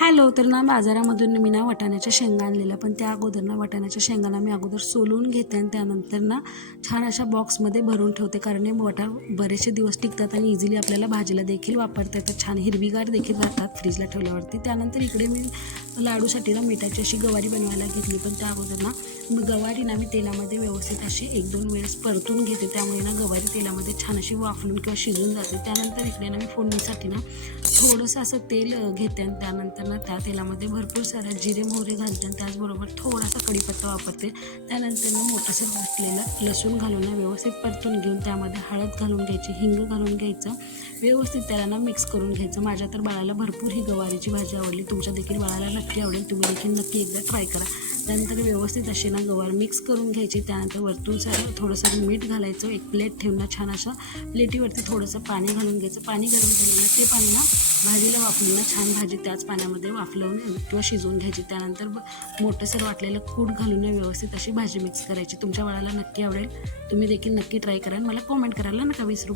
Hello. तर ना बाजारामधून मी ना वाटाण्याच्या शेंगा आणलेल्या, पण त्या अगोदर ना वाटाण्याच्या शेंगांना मी अगोदर सोलून घेते आणि त्यानंतर ना छान अशा बॉक्समध्ये भरून ठेवते, कारण हे वाटाण बरेचसे दिवस टिकतात आणि इझिली आपल्याला भाजीला देखील वापरता येतात. छान हिरवीगार देखील राहतात फ्रीजला ठेवल्यावरती. त्यानंतर इकडे मी लाडूसाठी ना मिठाची अशी गवारी बनवायला घेतली, पण त्या अगोदर ना गवारी ना मी तेलामध्ये व्यवस्थित अशी 1-2 वेळेस परतून घेते, त्यामुळे ना गवारी तेलामध्ये छान अशी वाफलून किंवा शिजून जाते. त्यानंतर इकडे ना मी फोडणीसाठी ना थोडंसं असं तेल घेते आणि त्यानंतर ना त्या तेलामध्ये भरपूर साऱ्या जिरे मोहरी घालते आणि त्याचबरोबर थोडासा कढीपत्ता वापरते. त्यानंतर ना मोठंसं वाटलेलं लसूण घालून ना व्यवस्थित परतून घेऊन त्यामध्ये हळद घालून घ्यायची, हिंग घालून घ्यायचं, व्यवस्थित त्याला ना मिक्स करून घ्यायचं. माझ्या तर बाळाला भरपूर ही गवारीची भाजी आवडली, तुमच्या देखील बाळाला नक्की आवडेल, तुम्ही देखील नक्की एकदा ट्राय करा. त्यानंतर व्यवस्थित अशी ना गवार मिक्स करून घ्यायची. त्यानंतर वरतून सारं थोडंसं मीठ घालायचं. एक प्लेट ठेवून ना छान अशा प्लेटीवरती थोडंसं पाणी घालून घ्यायचं. पाणी गरम झालं ना ते पाणी ना भाजीला वाफलून ना छान भाजी त्याच पाण्यामध्ये वाफलवून किंवा शिजवून घ्यायची. त्यानंतर मोठंसर वाटलेलं कूट घालून व्यवस्थित अशी भाजी मिक्स करायची. तुमच्या बाळाला नक्की आवडेल, तुम्ही देखील नक्की ट्राय करा. मला कॉमेंट करायला नका विसरू.